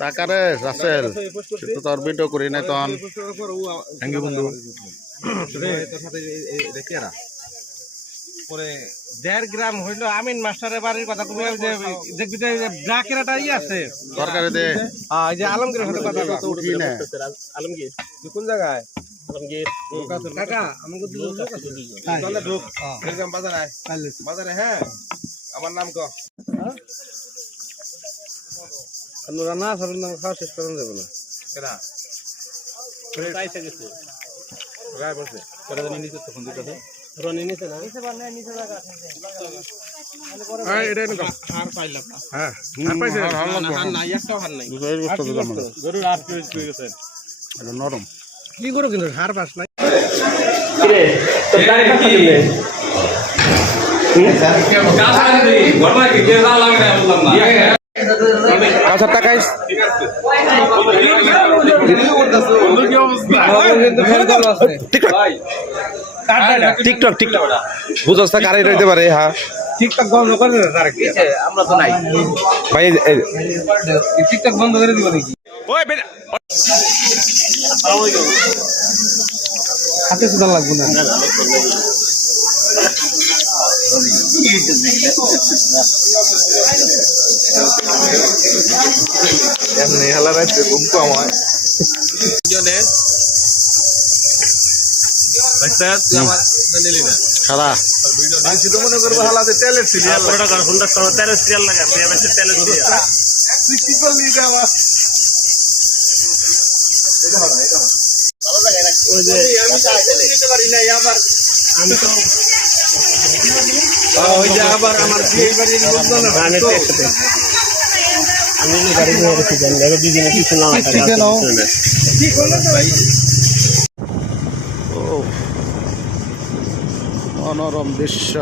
টাকারে রাসেল তো তোর ভিডিও করি না তখন থ্যাংক ইউ বন্ধু পরে 1.5 গ্রাম হইল আমিন মাস্টারের বাড়ির কথা তুমি দেখবি যে ব্রাকেরাটা আছে সরকারে দে হ্যাঁ এই যে আলমগীরের সাথে কথা তো উঠি না আলমগীর তুই কোন জায়গায় আলমগীর কাকা আমাকে দুটো লোক আছে চলে ঢোক একদম বাজারে আয় বাজারে হ্যাঁ আমার নাম ক হ্যাঁ রান্না সবের নাম খাওয়া শেষ করুন যাবে না কেনা তাইছে গেছে গায় বসে করে নিতে তখন দিতে রনি নিতে না নিতে পারলে নিতে জায়গা আছে এই এটা না হার পাইলাম না হ্যাঁ হার পাইছে হার নাই একটাও হার নাই দুই বছর দিলাম গরু আর পেয়ে গেছে এটা নরম কি গরু কিন্তু হার পাস নাই রে তো তাই কথা দিলে কাঁচা দিই ঘরবা কি কে দাও লাগে না বললাম না আচ্ছা টাকাই ঠিক আছে কি অবস্থা টিকটক টিকটক বুঝছ না কারে রইতে পারে হ্যাঁ টিকটক বন্ধ করে দে স্যার কি আমরা তো নাই ভাই টিকটক বন্ধ করে দিব নাকি ওই হাতে সুদা লাগবে না এমনি হালা রাইতে ঘুম কম হয় জনে খালা মনে করবো হালাতে তেলের সিরিয়াল তেলের সিরিয়াল লাগা তেলের সিরিয়াল কি করলি এটা আমার ওই যে আবার আমার বিয়ে বাড়ির লোকজন আমি গাড়ি নিয়ে গেছি দুজনে কিছু না মনোরম দৃশ্য